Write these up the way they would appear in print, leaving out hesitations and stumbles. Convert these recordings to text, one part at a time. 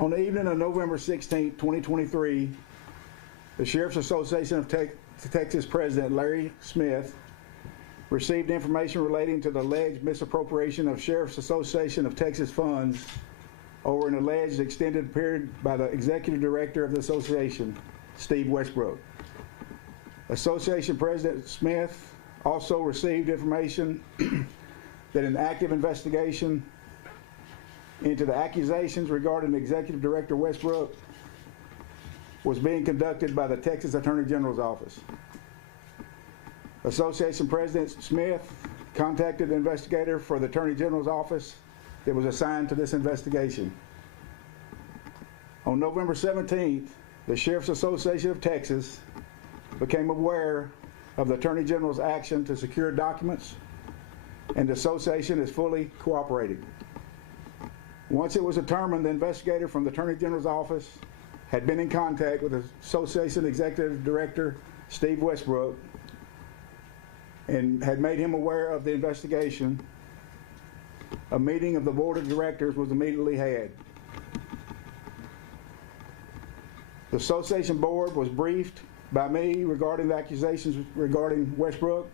On the evening of November 16, 2023, the Sheriff's Association of Texas President Larry Smith received information relating to the alleged misappropriation of Sheriff's Association of Texas funds over an alleged extended period by the Executive Director of the Association, Steve Westbrook. Association President Smith also received information that an active investigation into the accusations regarding Executive Director Westbrook was being conducted by the Texas Attorney General's office. Association President Smith contacted the investigator for the Attorney General's office that was assigned to this investigation. On November 17th, the Sheriff's Association of Texas became aware of the Attorney General's action to secure documents, and the association is fully cooperating. Once it was determined the investigator from the Attorney General's office had been in contact with the Association Executive Director Steve Westbrook and had made him aware of the investigation, a meeting of the Board of Directors was immediately had. The Association Board was briefed by me regarding the accusations regarding Westbrook,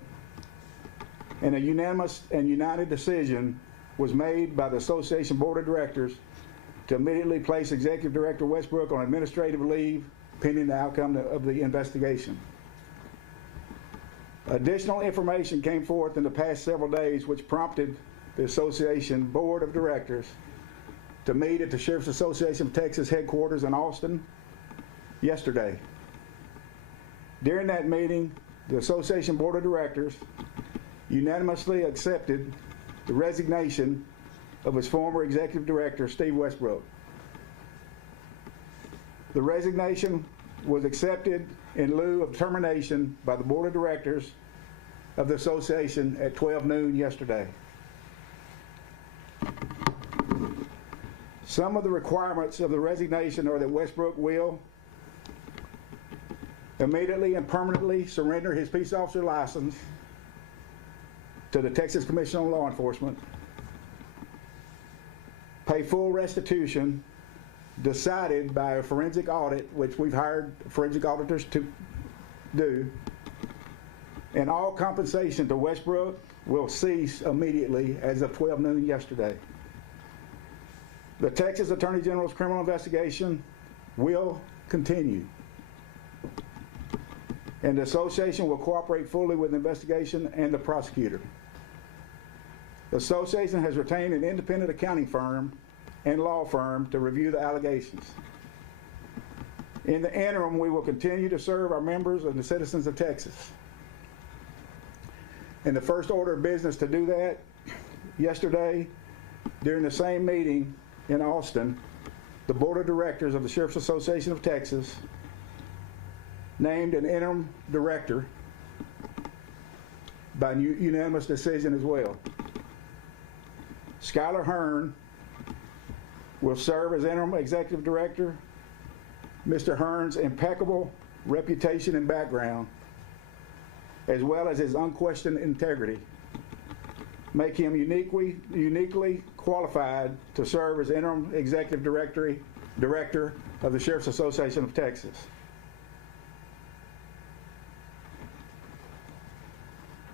and a unanimous and united decision was made by the Association Board of Directors to immediately place Executive Director Westbrook on administrative leave pending the outcome of the investigation. Additional information came forth in the past several days which prompted the Association Board of Directors to meet at the Sheriff's Association of Texas headquarters in Austin yesterday. During that meeting, the Association Board of Directors unanimously accepted the resignation of its former Executive Director, Steve Westbrook. The resignation was accepted in lieu of termination by the Board of Directors of the Association at 12 noon yesterday. Some of the requirements of the resignation are that Westbrook will immediately and permanently surrender his peace officer license to the Texas Commission on Law Enforcement, pay full restitution decided by a forensic audit, which we've hired forensic auditors to do, and all compensation to Westbrook will cease immediately as of 12 noon yesterday. The Texas Attorney General's criminal investigation will continue, and the association will cooperate fully with the investigation and the prosecutor. The association has retained an independent accounting firm and law firm to review the allegations. In the interim, we will continue to serve our members and the citizens of Texas. And the first order of business to do that, yesterday, during the same meeting in Austin, the Board of Directors of the Sheriff's Association of Texas named an interim director by unanimous decision as well. Skylar Hearn will serve as interim executive director. Mr. Hearn's impeccable reputation and background, as well as his unquestioned integrity, make him uniquely qualified to serve as interim executive director of the Sheriff's Association of Texas.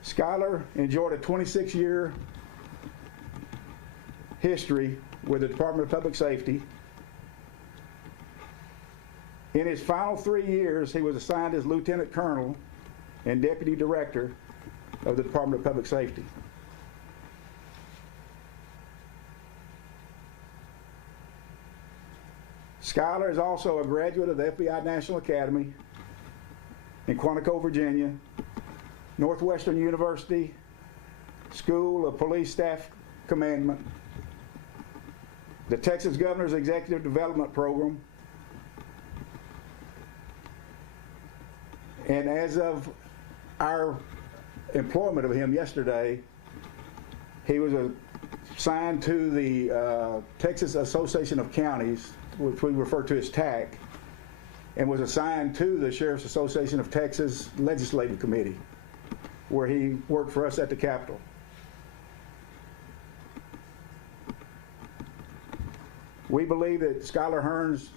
Skylar enjoyed a 26-year history with the Department of Public Safety. In his final 3 years, he was assigned as Lieutenant Colonel and Deputy Director of the Department of Public Safety. Skylar is also a graduate of the FBI National Academy in Quantico, Virginia, Northwestern University School of Police Staff Commandment, the Texas Governor's Executive Development Program, and as of our employment of him yesterday, he was assigned to the Texas Association of Counties, which we refer to as TAC, and was assigned to the Sheriff's Association of Texas Legislative Committee, where he worked for us at the Capitol. We believe that Skylar Hearn's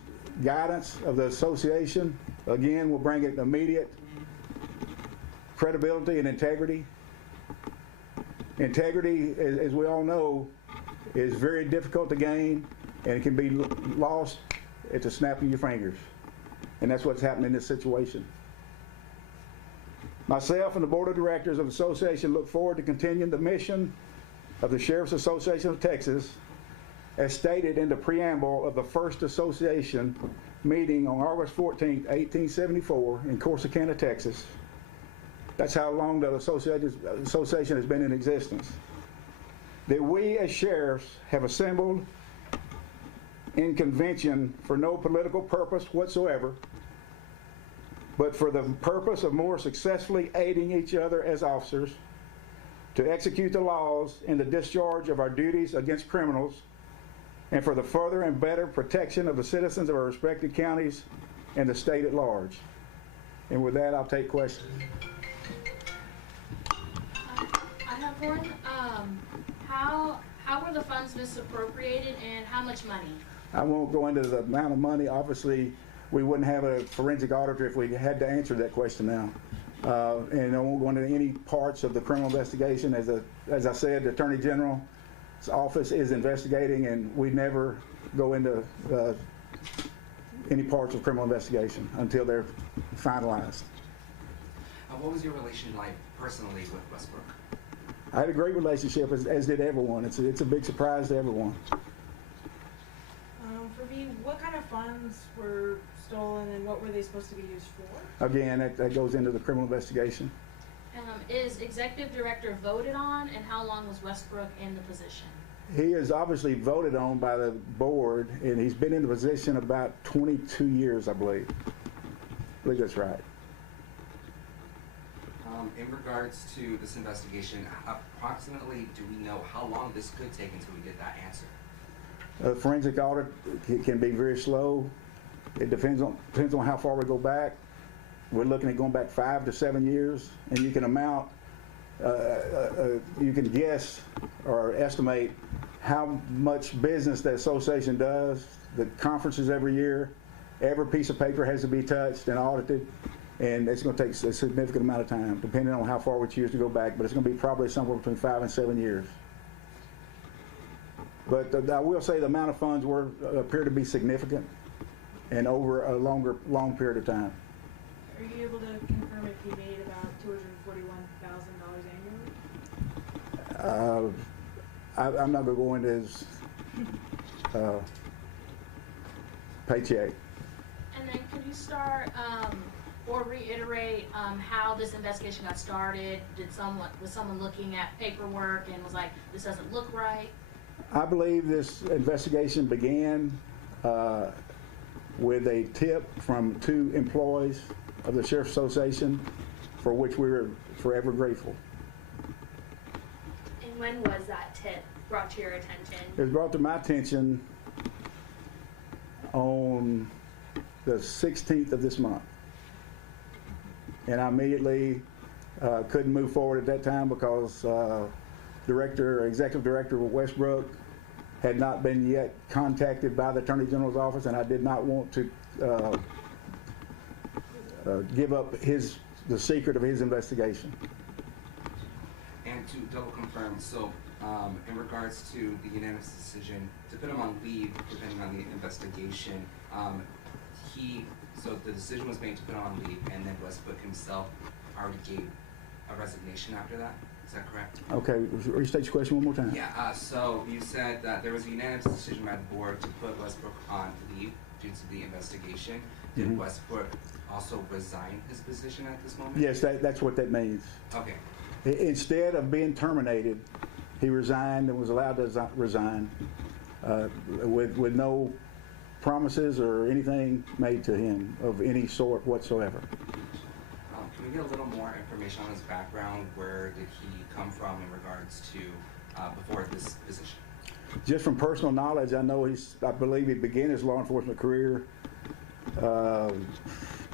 guidance of the association, again, will bring it immediate credibility and integrity. Integrity, as we all know, is very difficult to gain, and it can be lost at the snap of your fingers. And that's what's happened in this situation. Myself and the Board of Directors of the Association look forward to continuing the mission of the Sheriff's Association of Texas as stated in the preamble of the first association meeting on August 14, 1874 in Corsicana, Texas. That's how long the association has been in existence. That we as sheriffs have assembled in convention for no political purpose whatsoever, but for the purpose of more successfully aiding each other as officers to execute the laws in the discharge of our duties against criminals, and for the further and better protection of the citizens of our respective counties and the state at large. And with that, I'll take questions. I have one. How were the funds misappropriated, and how much money? I won't go into the amount of money. Obviously, we wouldn't have a forensic auditor if we had to answer that question now. And I won't go into any parts of the criminal investigation. As I said, the Attorney General's office is investigating, and we never go into any parts of criminal investigation until they're finalized. What was your relation like personally with Westbrook? I had a great relationship, as did everyone. It's a big surprise to everyone. For me, what kind of funds were stolen and what were they supposed to be used for? Again, that goes into the criminal investigation. Is Executive Director voted on, and how long was Westbrook in the position? He is obviously voted on by the board, and he's been in the position about 22 years, I believe. I believe that's right. In regards to this investigation, approximately do we know how long this could take until we get that answer? Forensic audit can be very slow. It depends on how far we go back. We're looking at going back 5 to 7 years, and you can you can guess or estimate how much business the association does, the conferences every year. Every piece of paper has to be touched and audited, and it's going to take a significant amount of time, depending on how far we choose to go back, but it's going to be probably somewhere between 5 and 7 years. But I will say the amount of funds appear to be significant and over a long period of time. Are you able to confirm if he made about $241,000 annually? I'm not going to go into his paycheck. And then could you start or reiterate how this investigation got started? Was someone looking at paperwork and was like, this doesn't look right? I believe this investigation began with a tip from 2 employees of the Sheriff's Association, for which we were forever grateful. And when was that tip brought to your attention? It was brought to my attention on the 16th of this month. And I immediately couldn't move forward at that time because Executive Director Westbrook had not been yet contacted by the Attorney General's office, and I did not want to give up the secret of his investigation. And to double confirm, so in regards to the unanimous decision to put him on leave depending on the investigation, so the decision was made to put him on leave, and then Westbrook himself already gave a resignation after that. Is that correct? Okay, restate your question one more time. Yeah, so you said that there was a unanimous decision by the board to put Westbrook on leave due to the investigation. Did Westbrook also resign his position at this moment? Yes, that's what that means. Okay. Instead of being terminated, he resigned and was allowed to resign with no promises or anything made to him of any sort whatsoever. Can we get a little more information on his background? Where did he come from in regards to before this position? Just from personal knowledge, I believe he began his law enforcement career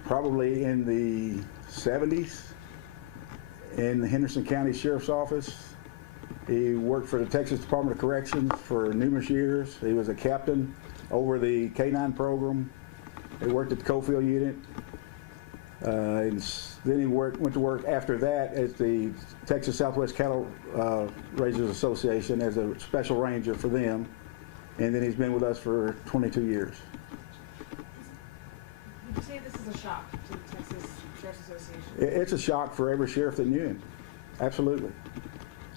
probably in the 70s in the Henderson County Sheriff's Office. He worked for the Texas Department of Corrections for numerous years. He was a captain over the K-9 program. He worked at the Cofield unit. Then he went to work after that at the Texas Southwest Cattle Raisers Association as a special ranger for them. And then he's been with us for 22 years. Would you say this is a shock to the Texas Sheriff's Association? It's a shock for every sheriff that knew him. Absolutely.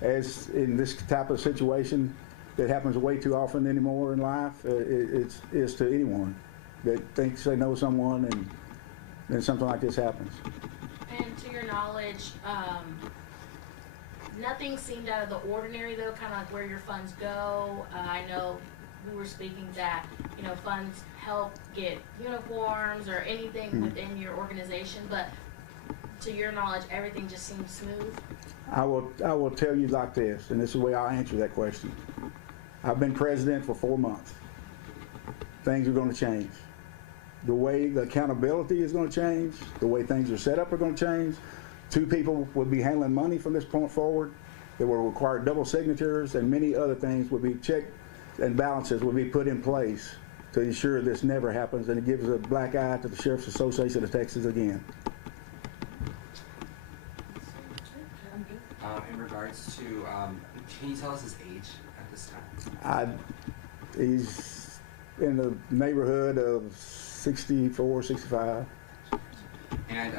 As in this type of situation that happens way too often anymore in life, it is to anyone that thinks they know someone and then something like this happens. And to your knowledge, nothing seemed out of the ordinary though, kind of like where your funds go. I know we were speaking that, you know, funds help get uniforms or anything within your organization, but to your knowledge, everything just seems smooth? I will tell you like this, and this is the way I'll answer that question. I've been president for 4 months. Things are going to change. The way the accountability is going to change, the way things are set up are going to change. 2 people will be handling money from this point forward. They will require double signatures, and many other things will be checked and balances will be put in place to ensure this never happens, and it gives a black eye to the Sheriff's Association of Texas again. In regards to, can you tell us his age at this time? He's in the neighborhood of 64, 65. And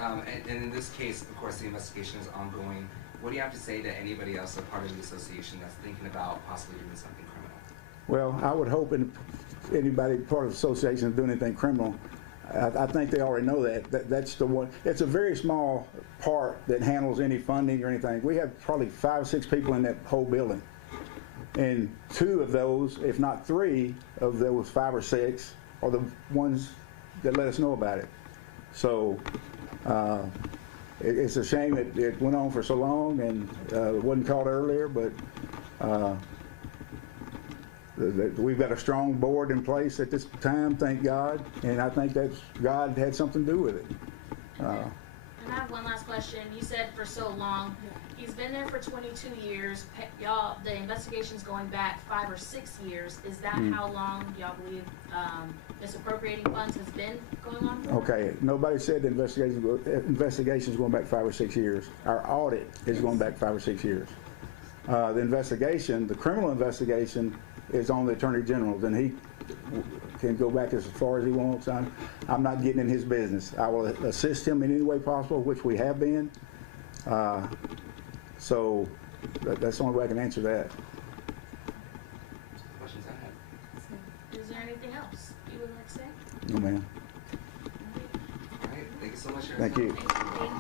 in this case, of course, the investigation is ongoing. What do you have to say to anybody else a part of the association that's thinking about possibly doing something criminal? Well, I would hope anybody part of the association is doing anything criminal. I think they already know that. That's the one. It's a very small part that handles any funding or anything. We have probably 5 or 6 people in that whole building. And 2 of those, if not 3 of those 5 or 6, are the ones that let us know about it. So it's a shame it went on for so long and it wasn't caught earlier, but we've got a strong board in place at this time, thank God, and I think that God had something to do with it. And I have one last question. You said for so long. He's been there for 22 years. Y'all, the investigation's going back 5 or 6 years. Is that how long y'all believe misappropriating funds has been going on for? Okay, nobody said the investigation's going back 5 or 6 years. Our audit is going back 5 or 6 years. The investigation, the criminal investigation, is on the Attorney General. Then he can go back as far as he wants. I'm not getting in his business. I will assist him in any way possible, which we have been. So that's the only way I can answer that. Questions I have? Is there anything else you would like to say? No, ma'am. All right, thank you so much for your Thank time. you. Thank